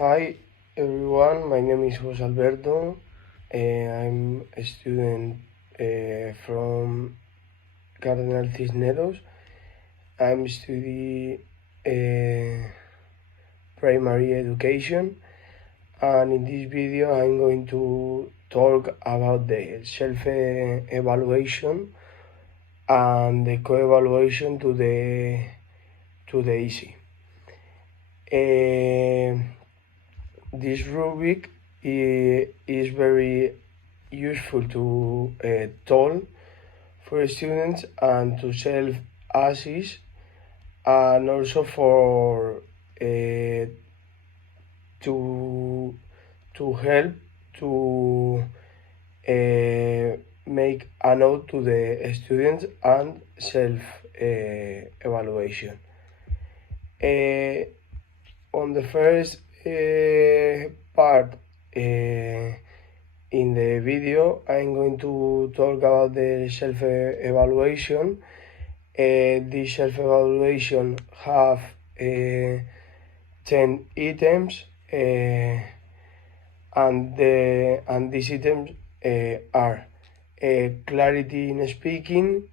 Hi everyone, my name is Jose Alberto. I'm a student from Cardenal Cisneros. I'm studying primary education, and in this video I'm going to talk about the self-evaluation and the co-evaluation to the EASY. This rubric is very useful to tool for students and to self-assess, and also for to help to make a note to the students and self-evaluation. On the first part in the video, I'm going to talk about the self-evaluation. This self-evaluation have 10 items, and these items are clarity in speaking,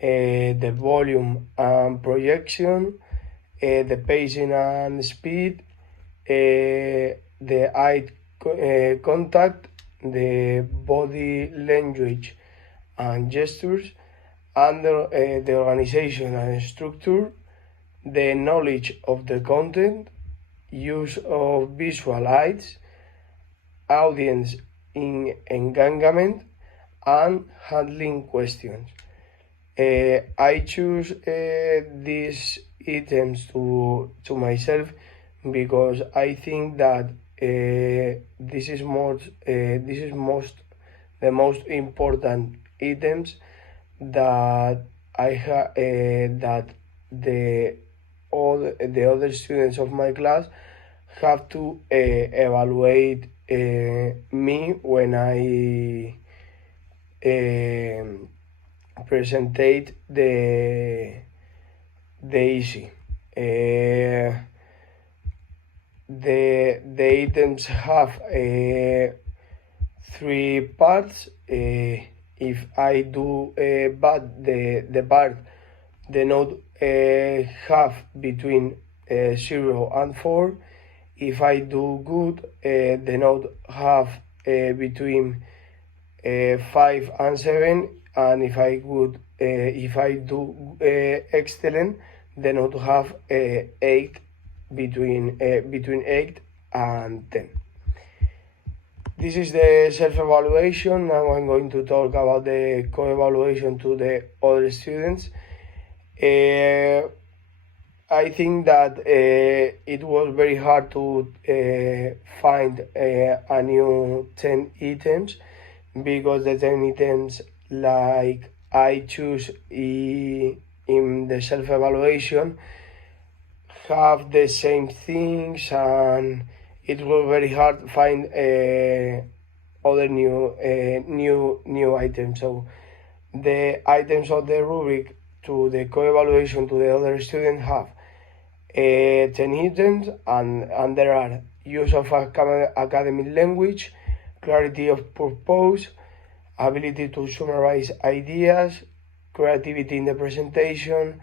the volume and projection, the pacing and speed, the eye contact, the body language and gestures, and the organization and structure, the knowledge of the content, use of visual aids, audience in engagement, and handling questions. I choose these items to myself because I think that this is the most important items that that all the other students of my class have to evaluate me when I presentate the EASY. The items have 3 parts. If I do bad, the part the note have between 0 and 4. If I do good, the note have between 5 and 7, and if I do excellent, the note have 8, between 8 and 10. This is the self-evaluation. Now I'm going to talk about the co-evaluation to the other students. I think that it was very hard to find a new 10 items, because the 10 items like I choose in the self-evaluation have the same things, and it was very hard to find other new items. So the items of the rubric to the co-evaluation to the other student have 10 items, and there are use of academic language, clarity of purpose, ability to summarize ideas, creativity in the presentation,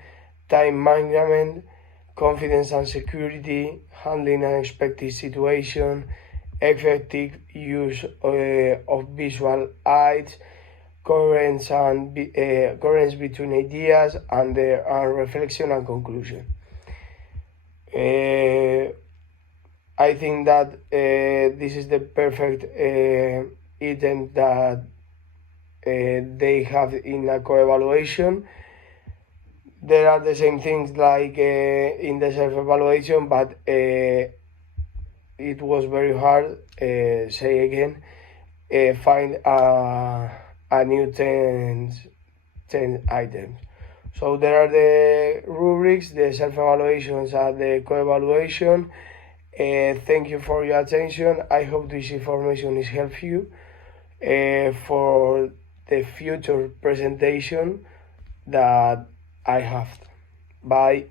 time management, confidence and security, handling unexpected situation, effective use of visual aids, coherence between ideas, and reflection and conclusion. I think that this is the perfect item that they have in a co-evaluation. There are the same things like in the self-evaluation, but it was very hard, say again, find a new 10 items. So there are the rubrics, the self-evaluations, and the co-evaluation. Thank you for your attention. I hope this information is helpful you for the future presentation that I have. Bye.